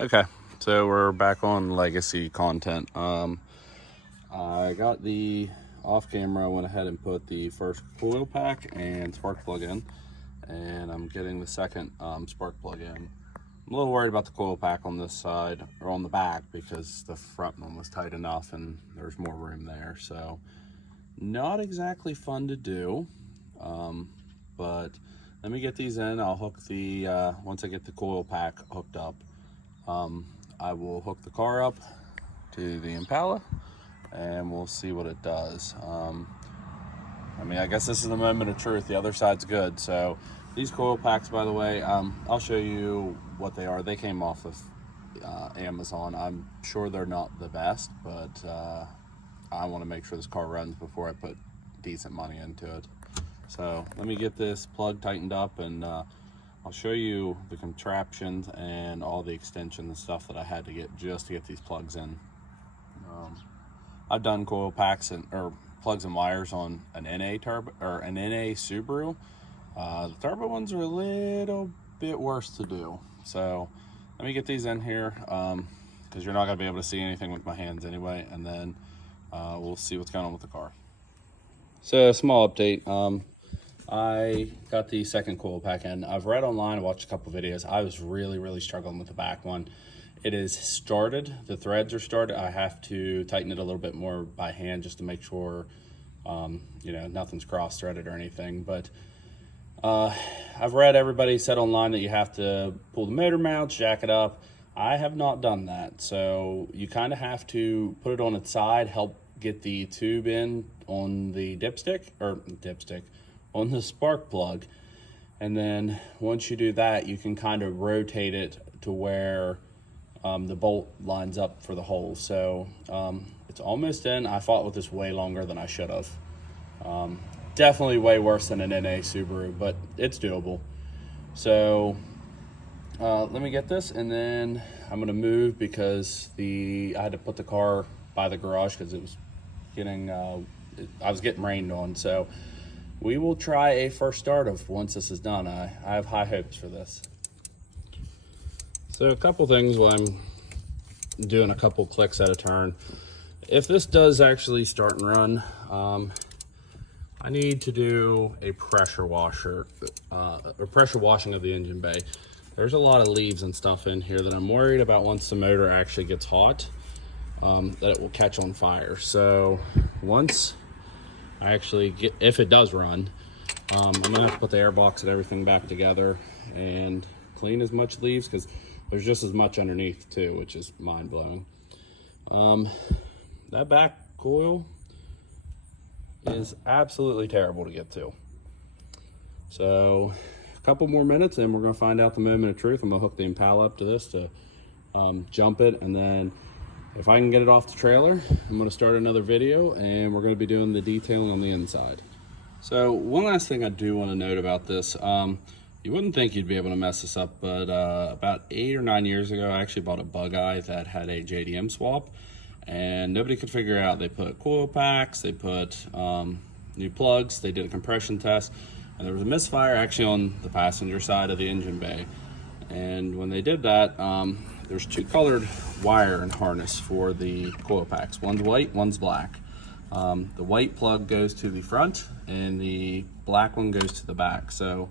Okay, so we're back on legacy content. I got the off camera. I went ahead and put the first coil pack and spark plug in, and I'm getting the second spark plug in. I'm a little worried about the coil pack on this side or on the back because the front one was tight enough and there's more room there. So not exactly fun to do, but let me get these in. I'll hook the once I get the coil pack hooked up, I will hook the car up to the Impala and we'll see what it does. I mean, I guess this is the moment of truth. The other side's good. So these coil packs, by the way, I'll show you what they are. They came off of Amazon. I'm sure they're not the best, but I want to make sure this car runs before I put decent money into it. So let me get this plug tightened up, and I'll show you the contraptions and all the extension and stuff that I had to get just to get these plugs in. I've done coil packs or plugs and wires on an NA turbo or an NA Subaru. The turbo ones are a little bit worse to do. So let me get these in here because you're not going to be able to see anything with my hands anyway, and then we'll see what's going on with the car. So a small update. I got the second coil pack in. I've read online, watched a couple videos. I was really struggling with the back one. It is started, the threads are started. I have to tighten it a little bit more by hand just to make sure you know, nothing's cross threaded or anything. But I've read everybody said online that you have to pull the motor mounts, jack it up. I have not done that. So you kind of have to put it on its side, help get the tube in on the on the spark plug, and then once you do that, you can kind of rotate it to where the bolt lines up for the hole. So it's almost in. I fought with this way longer than I should have. Definitely way worse than an NA Subaru, but it's doable. So let me get this, and then I'm gonna move because I had to put the car by the garage because it was getting I was getting rained on. So we will try a first start of once this is done. I have high hopes for this. So a couple things while I'm doing a couple clicks at a turn. If this does actually start and run, I need to do a pressure washer, or pressure washing of the engine bay. There's a lot of leaves and stuff in here that I'm worried about once the motor actually gets hot, that it will catch on fire. So once I actually get, if it does run, I'm gonna have to put the air box and everything back together and clean as much leaves because there's just as much underneath too, which is mind-blowing. That back coil is absolutely terrible to get to. So a couple more minutes and we're gonna find out the moment of truth. I'm gonna hook the Impala up to this to jump it, and then if I can get it off the trailer, I'm gonna start another video and we're gonna be doing the detailing on the inside. So one last thing I do wanna note about this, you wouldn't think you'd be able to mess this up, but about 8 or 9 years ago, I actually bought a bug eye that had a JDM swap, and nobody could figure out. They put coil packs, they put new plugs, they did a compression test, and there was a misfire actually on the passenger side of the engine bay. And when they did that, there's two colored wire and harness for the coil packs. One's white, one's black. The white plug goes to the front and the black one goes to the back. So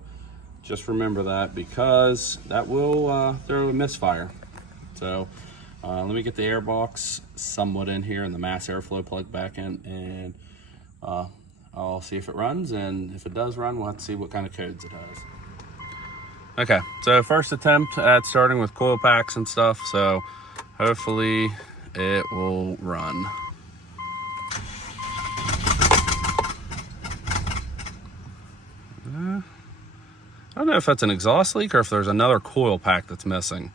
just remember that because that will throw a misfire. So let me get the air box somewhat in here and the mass airflow plug back in, and I'll see if it runs, and if it does run, we'll have to see what kind of codes it has. Okay, so first attempt at starting with coil packs and stuff, so hopefully it will run. I don't know if that's an exhaust leak or if there's another coil pack that's missing.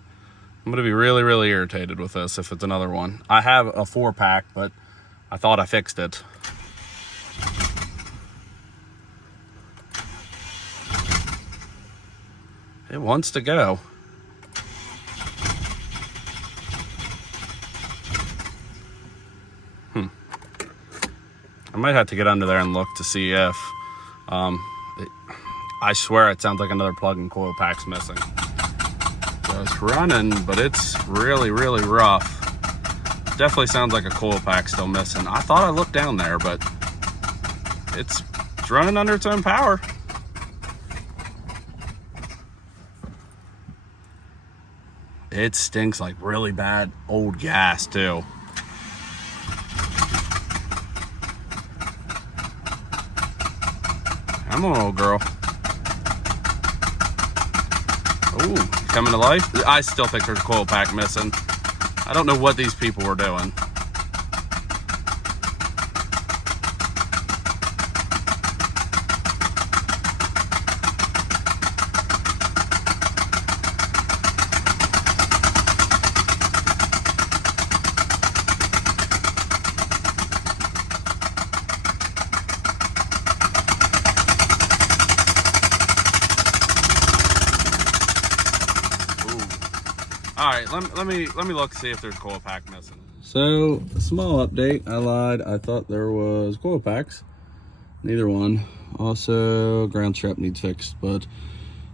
I'm gonna be really irritated with this if it's another one. I have a 4-pack, but I thought I fixed it. It wants to go. I might have to get under there and look to see if, I swear it sounds like another plug and coil pack's missing. So it's running, but it's really, really rough. Definitely sounds like a coil pack still missing. I thought I looked down there, but it's running under its own power. It stinks like really bad old gas too. Come on, old girl. Ooh, coming to life. I still think there's a coil pack missing. I don't know what these people were doing. All right, let me look, see if there's coil pack missing. So, a small update. I lied. I thought there was coil packs. Neither one. Also, ground strap needs fixed, but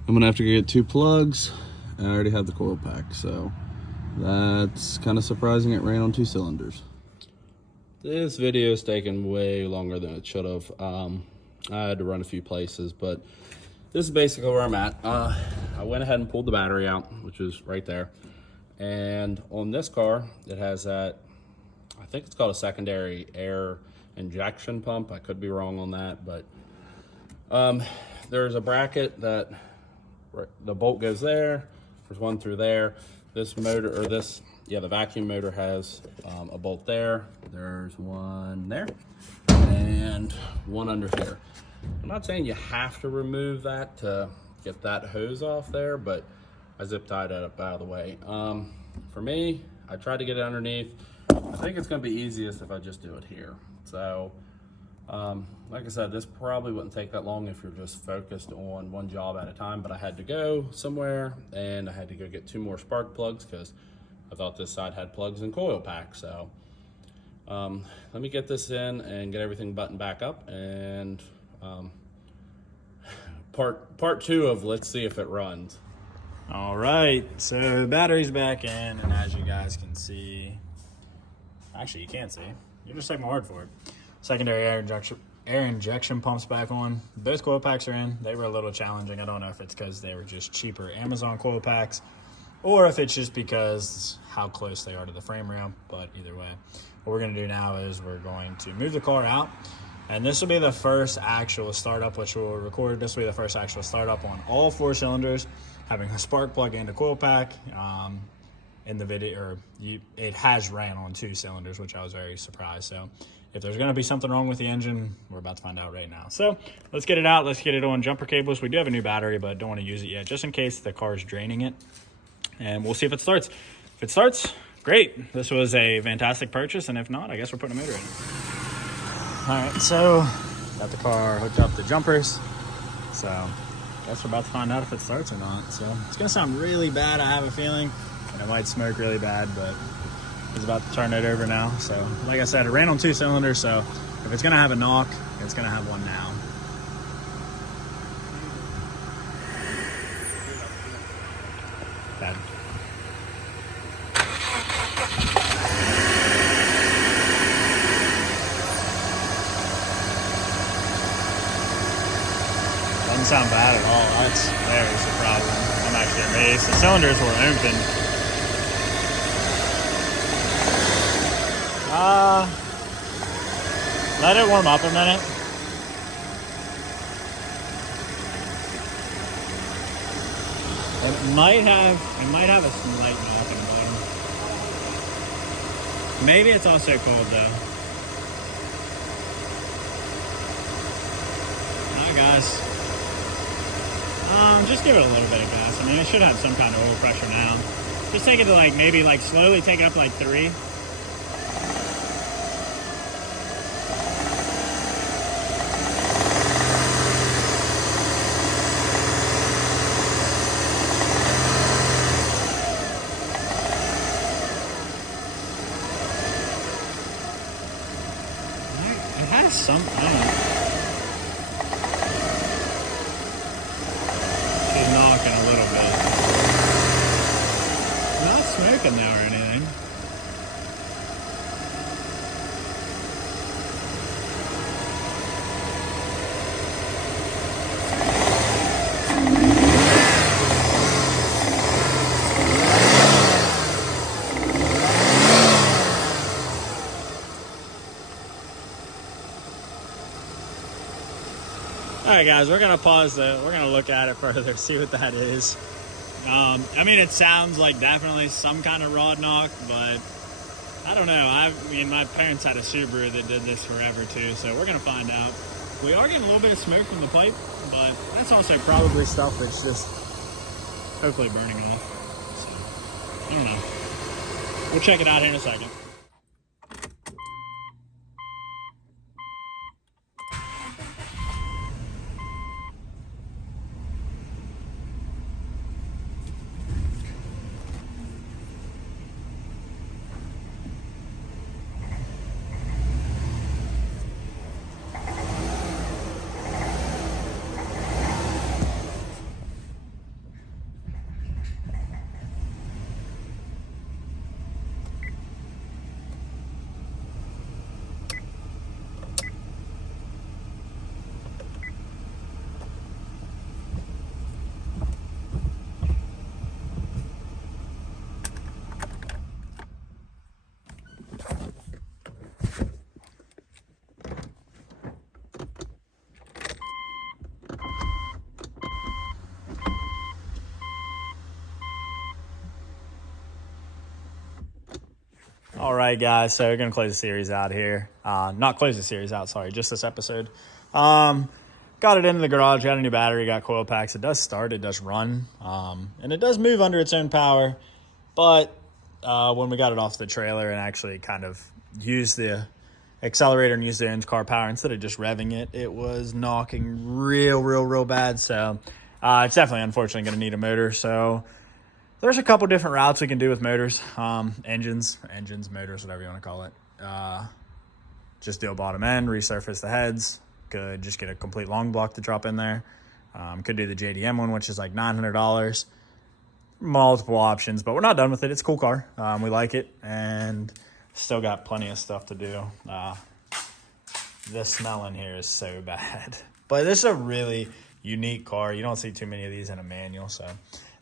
I'm gonna have to get 2 plugs. I already have the coil pack, so that's kind of surprising. It ran on 2 cylinders. This video is taking way longer than it should have. I had to run a few places, but this is basically where I'm at. I went ahead and pulled the battery out, which is right there. And on this car, it has that, I think it's called a secondary air injection pump. I could be wrong on that, but there's a bracket that the bolt goes there. There's one through there. This motor, or this, yeah, the vacuum motor has a bolt there. There's one there and one under here. I'm not saying you have to remove that to get that hose off there, but I zip tied it up out of the way. For me, I tried to get it underneath. I think it's gonna be easiest if I just do it here. So, like I said, this probably wouldn't take that long if you're just focused on one job at a time, but I had to go somewhere and I had to go get 2 more spark plugs because I thought this side had plugs and coil packs. So, let me get this in and get everything buttoned back up, and part 2 of let's see if it runs. All right, so the battery's back in, and as you guys can see, actually you can't see, you just take my word for it. Secondary air injection pumps back on. Both coil packs are in. They were a little challenging. I don't know if it's because they were just cheaper Amazon coil packs, or if it's just because how close they are to the frame rail, but either way. What we're gonna do now is we're going to move the car out, and this will be the first actual startup, which we'll record. This will be the first actual startup on all 4 cylinders, having a spark plug and a coil pack. In the video, it has ran on 2 cylinders, which I was very surprised. So if there's gonna be something wrong with the engine, we're about to find out right now. So let's get it out, let's get it on jumper cables. We do have a new battery, but don't wanna use it yet, just in case the car is draining it. And we'll see if it starts. If it starts, great. This was a fantastic purchase, and if not, I guess we're putting a motor in it. All right, so got the car hooked up to jumpers. So I guess we're about to find out if it starts or not. So it's gonna sound really bad, I have a feeling, and it might smoke really bad, but it's about to turn it over now. So like I said, it ran on 2 cylinders, so if it's gonna have a knock, it's gonna have one now. Bad. Doesn't sound bad at all. There's the problem. I'm actually amazed. The cylinders were open. Let it warm up a minute. It might have a slight knock in the bottom. Maybe it's also cold though. Alright guys. Just give it a little bit of gas. I mean, it should have some kind of oil pressure now. Just take it to maybe slowly take it up to 3. It has some, I don't know. Knocking a little bit. working though or anything. All right, guys, we're gonna pause though. We're gonna look at it further, see what that is. I mean, it sounds like definitely some kind of rod knock, but I don't know. I mean, my parents had a Subaru that did this forever too, so we're gonna find out. We are getting a little bit of smoke from the pipe, but that's also probably stuff that's just hopefully burning off. So, I don't know. We'll check it out here in a second. All right, guys, so we're going to close the series out here. Not close the series out, sorry, just this episode. Got it into the garage, got a new battery, got coil packs. It does start, it does run, and it does move under its own power. But when we got it off the trailer and actually kind of used the accelerator and used the in-car power instead of just revving it, it was knocking real bad. So it's definitely, unfortunately, going to need a motor. So there's a couple different routes we can do with motors, engines, motors, whatever you want to call it. Just do a bottom end, resurface the heads. Could just get a complete long block to drop in there. Could do the JDM one, which is like $900. Multiple options, but we're not done with it. It's a cool car. We like it, and still got plenty of stuff to do. The smell in here is so bad. But this is a really unique car. You don't see too many of these in a manual, so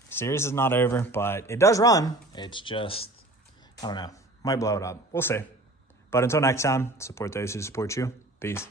series is not over, but it does run. It's just, I don't know, might blow it up. We'll see. But until next time, support those who support you. Peace.